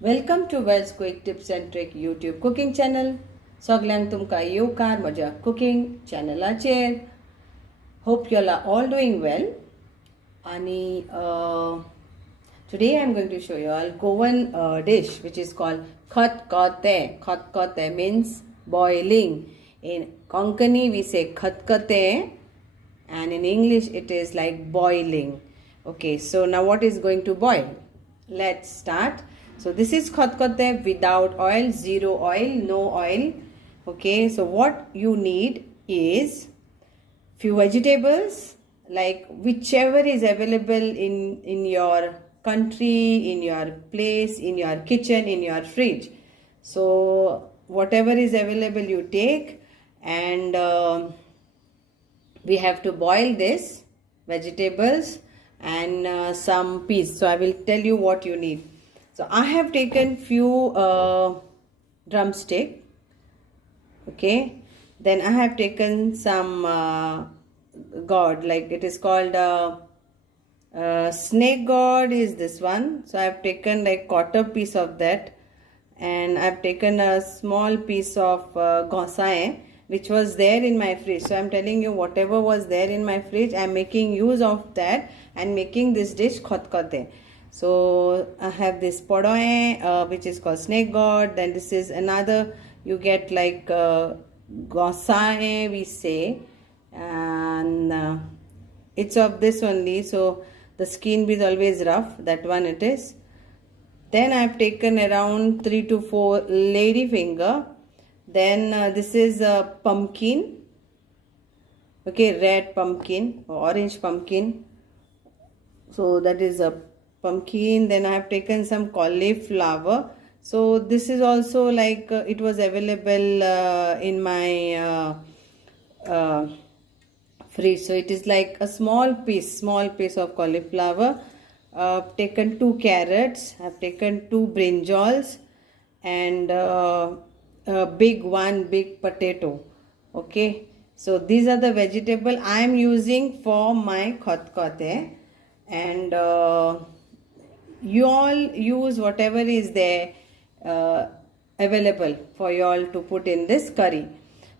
Welcome to Wells Quick Tips and Trick YouTube cooking channel. Soglang tumka येवकार म्हज्या cooking channelaचेर. Hope you all doing well. And today I am going to show you all Goan dish which is called Khatkhate. Khatkhate means boiling. In Konkani we say Khatkhate, and in English it is like boiling. Okay, so now what is going to boil? Let's start. So this is Khatkhate without oil, zero oil, no oil. Okay, so what you need is few vegetables, like whichever is available in your country, in your place, in your kitchen, in your fridge. So whatever is available you take, and we have to boil this vegetables and some peas. So I will tell you what you need. So I have taken few drumstick. Okay, then I have taken some gourd, like it is called snake gourd is this one. So I have taken like quarter piece of that, and I have taken a small piece of Goan which was there in my fridge. So I am telling you whatever was there in my fridge, I am making use of that and making this dish Khatkhate. So I have this podoe which is called snake gourd. Then this is another, you get like Goan we say, and it's of this only, so the skin is always rough, that one it is. Then I have taken around 3 to 4 lady finger. Then this is a pumpkin, okay, red pumpkin or orange pumpkin, so that is a pumpkin. Then I have taken some cauliflower. So this is also like it was available in my fridge. So it is like a small piece of cauliflower. I've taken 2 carrots. I've taken 2 brinjals, and one big potato. Okay, so these are the vegetable I am using for my Khatkhate, and you all use whatever is there available for you all to put in this curry.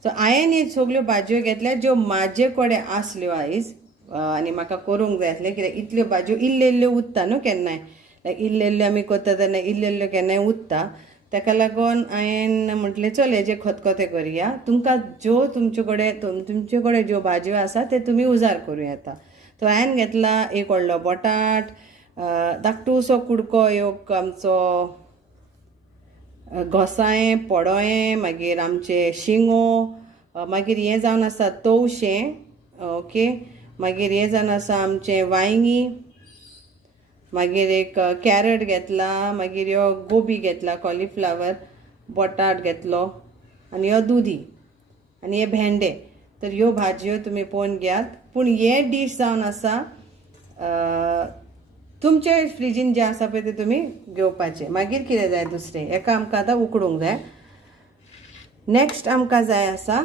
So हांवें हे सगळ्यो भाजयो घेतल्या ज्यो म्हाजे कडेन आसल्यो आयज, आनी म्हाका करूंक जाय आसलें, कित्याक इतल्यो भाजयो इल्ल्यो उरता न्हू केन्नाय, लायक इल्ल्यो आमी करता तेन्ना इल्ल्यो केन्नाय उरता. ताका लागून हांवें म्हटलें चल हेजे खतखतें करया. तुमकां ज्यो तुमचे कडेन ज्यो भाजयो आसा ते तुमी उजार करूं येता. तो हांवें घेतला एक व्हडलो बटाट, धाकटूसो कुडको एक आमचो घोसाळें, पोडोळें, मागीर आमचे शिंगो, मागीर हें जावन आसा तवशें, ओके, मागीर हें जावन आसा आमचें वांयगी, मागीर एक कॅरट घेतला, मागीर ह्यो गोबी घेतला, कॉलीफ्लावर, बटाट घेतलो, आनी ह्यो दुदी, आनी हे भेंडे. तर ह्यो भाजयो तुमी पळोवन घेयात. पूण हे डीश जावन आसा तुमचे फ्रिजीन जे आसा पळय ते तुमी घेवपाचें. मागीर कितें जाय दुसरें, हेका आमकां आतां उकडूंक जाय. नेक्स्ट आमकां जाय आसा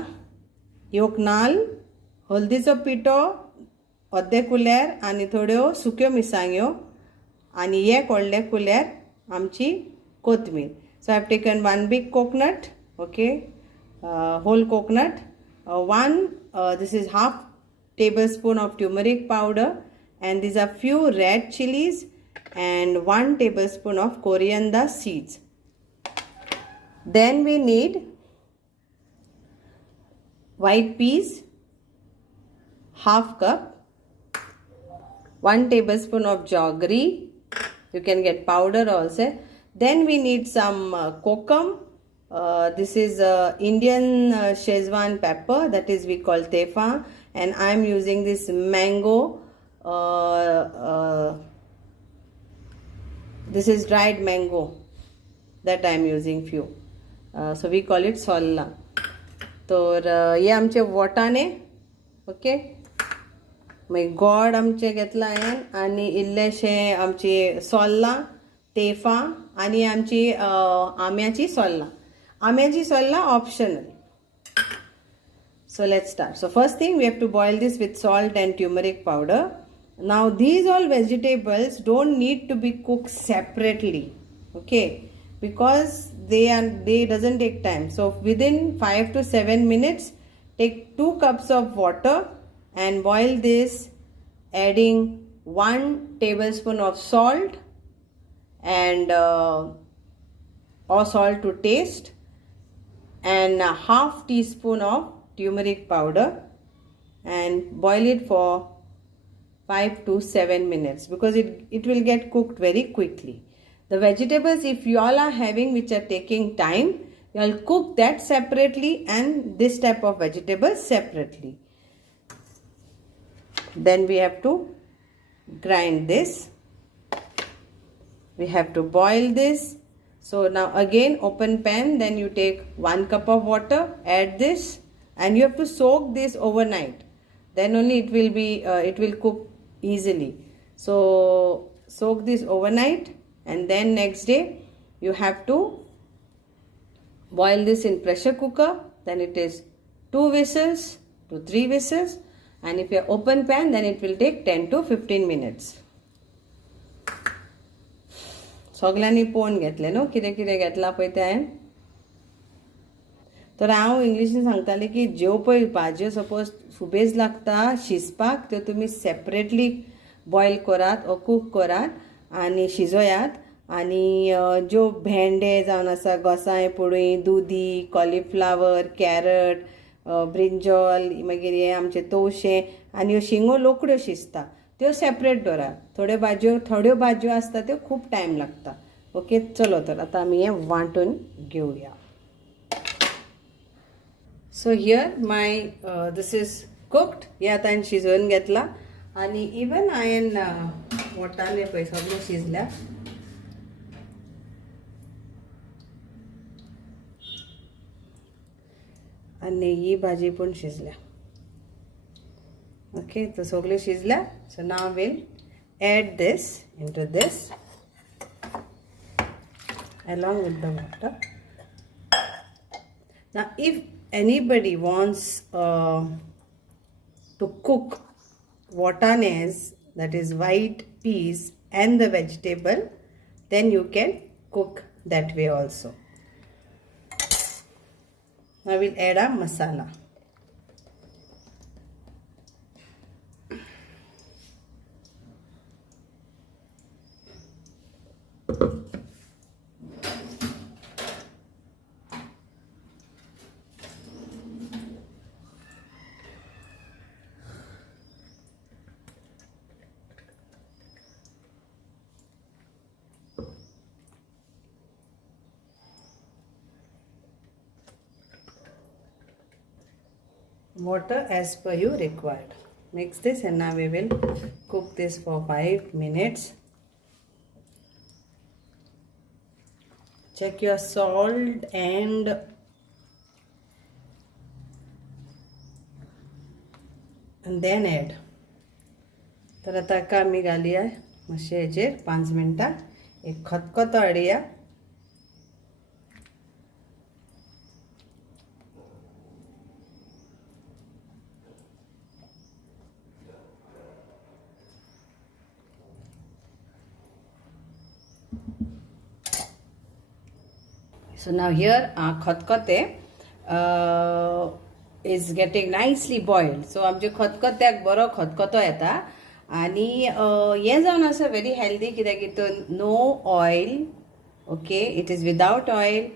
एक नाल्ल, हळदीचो पिठो अर्दे कुलेर, आनी थोड्यो सुक्यो मिरसांग्यो, आनी एक व्हडले कुलेर आमची कोथमीर. So I have taken 1 big coconut, okay, whole coconut, this is half tablespoon of turmeric powder, and these are few red chilies, and 1 tablespoon of coriander seeds. Then we need white peas, half cup, 1 tablespoon of jaggery, you can get powder also. Then we need some kokum. This is Indian Szechuan pepper, that is we call tefa, and I am using this mango. This is dried mango that I am using few. So we call it solla. तर हे आमचे वटाणे, okay, मागीर गोड आमचे घेतला हांवें, आनी इल्लेशें आमची सोल्ला, तेफा, आनी आमची आम्याची सोल्ला. आम्याची सोल्ला optional. So let's start. So first thing, we have to boil this with salt and turmeric powder. Now these all vegetables don't need to be cooked separately. Okay, because they doesn't take time. So within 5 to 7 minutes, take 2 cups of water and boil this, adding 1 tablespoon of salt and or salt to taste, and a half teaspoon of turmeric powder, and boil it for 5 to 7 minutes because it will get cooked very quickly. The vegetables, if you all are having which are taking time, you all cook that separately and this type of vegetables separately. Then we have to grind this. We have to boil this. So now again open pan, then you take 1 cup of water, add this, and you have to soak this overnight. Then only it will cook easily. So soak this overnight, and then next day you have to boil this in pressure cooker. Then it is 2 whistles to 3 whistles, and if you are open pan, then it will take 10 to 15 minutes. सगळ्यांनी पोवन घेतले न्हू कितें कितें घेतला पळय तें. तर हांव इंग्लिशीन सांगतालें की ज्यो पळय भाजयो सपोज सुबेज लागता शिजपाक, त्यो तुमी सेपरेटली बॉयल करात ओ कूक करात आनी शिजोयात. आनी ज्यो भेंडे जावन आसा, गोसाळें पडूय, दुदी, कॉलीफ्लावर, कॅरट, ब्रिंजॉल, मागीर हे आमचे तवशें आनी ह्यो शिंगो लोकड्यो शिजता, त्यो सेपरेट दवरात. थोड्यो भाजयो आसता त्यो खूब टायम लागता. ओके, चलो तर आतां आमी हें वांटून घेवया. So here my this is cooked. हे आतां हांवें शिजोवन घेतला आनी इवन हांवें वोटाने पळय सगळें शिजल्या. आनी ही भाजी पण शिजल्या. Okay, so सगळे शिजल्या. So now we'll add this into this along with the water. Now if anybody wants to cook watanes, that is white peas and the vegetable, then you can cook that way also. Now we'll add a masala. Water as per you required. Mix this and now we will cook this for 5 minutes. Check your salt and then add. तर आता का आमी घालया मातशें हेचेर 5 मिनटां एक खतखतो हाडया. So now here our khatkhate is getting nicely boiled. So आमचे खतखत्याक बरो खतखतो येता आनी हे जावन आसा very healthy कित्याक हितून no oil. Okay, it is without oil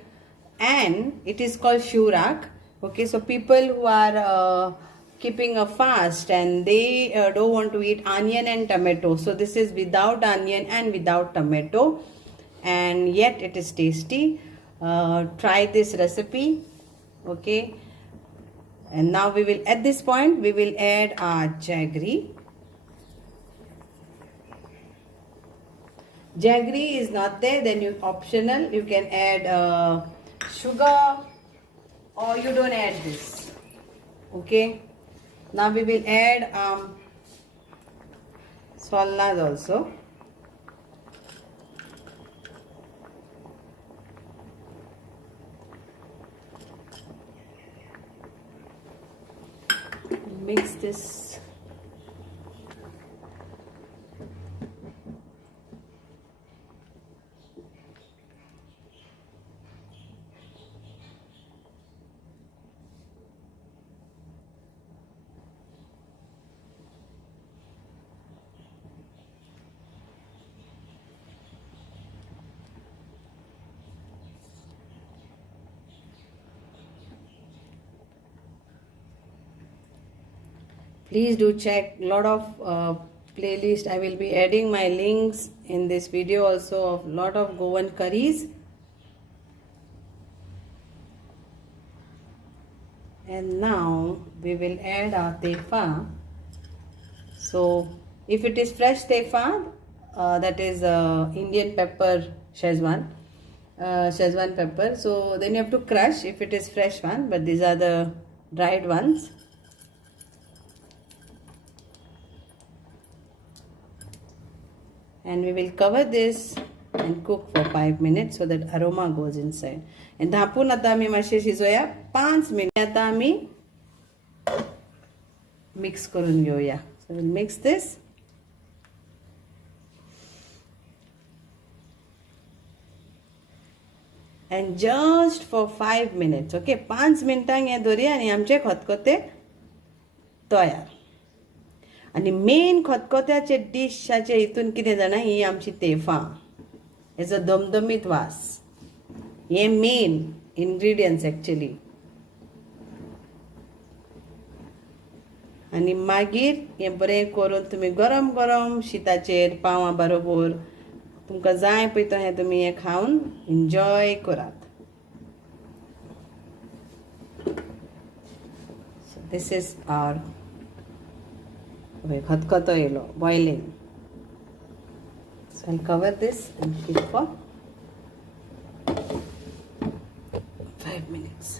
and it is called shurak. Okay, so people who are keeping a fast and they don't want to eat onion and tomato, so this is without onion and without tomato, and yet it is tasty. Try this recipe. Okay, and now we will, at this point we will add our jaggery. Jaggery is not there, then you optional, you can add sugar or you don't add this. Okay, now we will add salnas also. Mix this. Please do check lot of playlist. I will be adding my links in this video also of lot of Goan curries. And now we will add our tefa. So if it is fresh tefa, that is Indian pepper Szechuan pepper. So then you have to crush if it is fresh one, but these are the dried ones. And we will cover this and cook for 5 minutes so that aroma goes inside. And धापून आता आम्ही मासे शिजवूया 5 minute. आता आम्ही mix करून घेऊया. So we'll mix this. And just for 5 minutes. Okay, 5 मिनिटांक हे दवरया आणि आमचे खतखते तयार. आणि मेन खतखत्याचे डिशाचे हितून कितें जाणा ही आमची तेफा. हेजो दमदमीत वास. हे मेन इंग्रेडियंट्स एक्चुअली. आणि मागीर हे बरें करून तुमी गरम गरम शीताचेर पावां बरोबर तुमकां जाय पळय तो हे तुमी हे खावन एन्जॉय करात. So this is our khatkhate yellow boiling. So I'll cover this and keep for 5 minutes.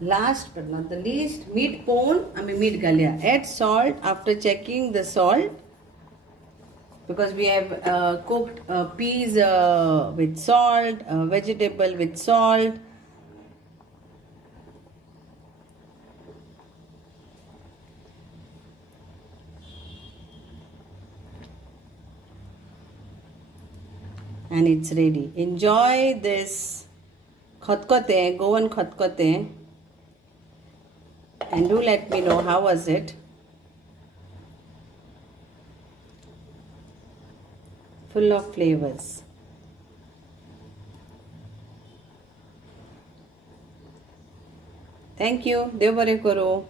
Last but not the least, meat pone. आम्ही मीठ घालया. Add salt after checking the salt, because we have cooked peas with salt, vegetable with salt. And it's ready. Enjoy this khatkhate, Goan khatkhate, and do let me know how was it. Full of flavors. Thank you. Dev bare karo.